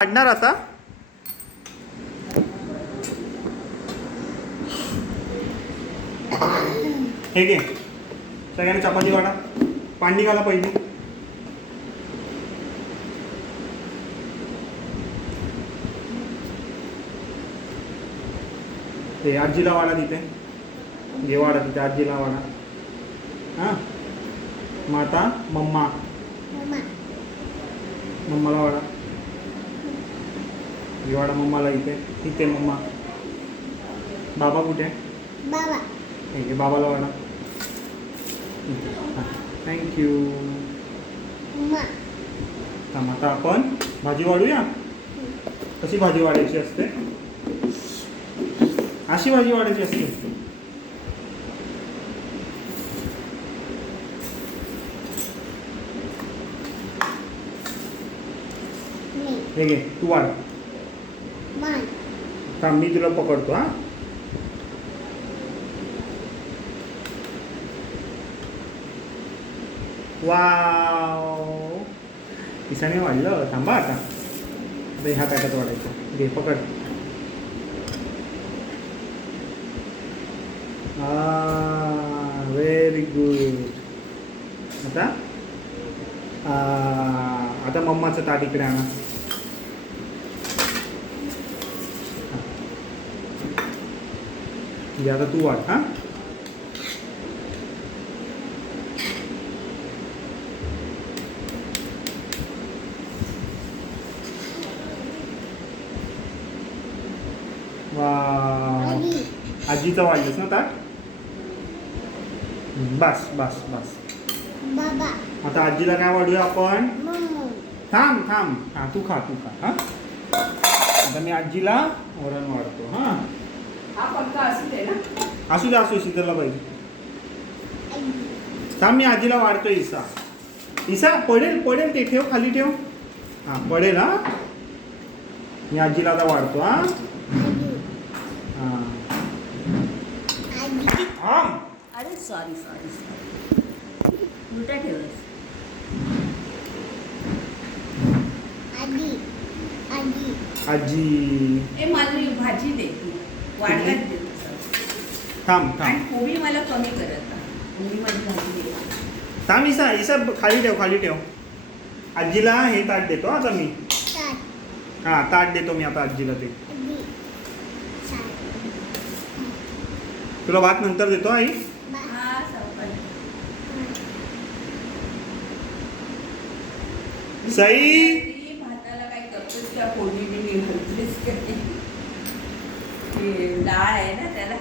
काढणार आता. हे घे सगळ्यांनी चपाती वाढा. पाणी घाला पहिली. ते आजीला वाढा तिथे. घे वाढा तिथे आजीला वाढा. हां मग आता मम्मा मम्माला वाढा. घे वाढा मम्माला इथे. इथे मम्मा. बाबा कुठे? बाबा. हे घे बाबाला वाढा. थँक्यू. आता आपण भाजी वाढूया. कशी भाजी वाढायची असते? अशी भाजी वाढायची असते. हे घे तू वाढ. थांब मी तुला पकडतो. हा वाव किसाने वाढलं. थांबा आता ह्या पॅटात वाढायचं. घे पकड. Very good. आता आता मम्माचं ताट इकडे आणा. आता तू वाढ. हा वा आजीचं वाढलंस ना ताट. बस बस बस. बाबा. आता आजीला काय वाढूया आपण? थांब थांब. हां तू खा तू खा. हां आता मी आजीला वरण वाढतो. हां असू दे असू शीतलला पाहिजे. थांब मी आजीला वाढतो. ईसा ईसा पडेल पडेल ते. ठेव खाली ठेव. हां पडेल. हां मी आजीला आता वाढतो. हां हां अरे सॉरी सॉरी सॉरी उलटा ठेवलंस. आजी ए मला भाजी दे तू वाढवायला दे. थांब आणि थांब पोळी मला कमी करत पोळी माझी भाजी दे. थांब ईसा ईसा खाली ठेव खाली ठेव. आजीला हे ताट देतो आता मी. हां ताट देतो मी आता आजीला ते. तुला भात नंतर देतो आई. हा सावकाश. सई भाताला काय करतोस त्या फोडणी बिणी घालतेस का? डाळ आहे ना त्याला.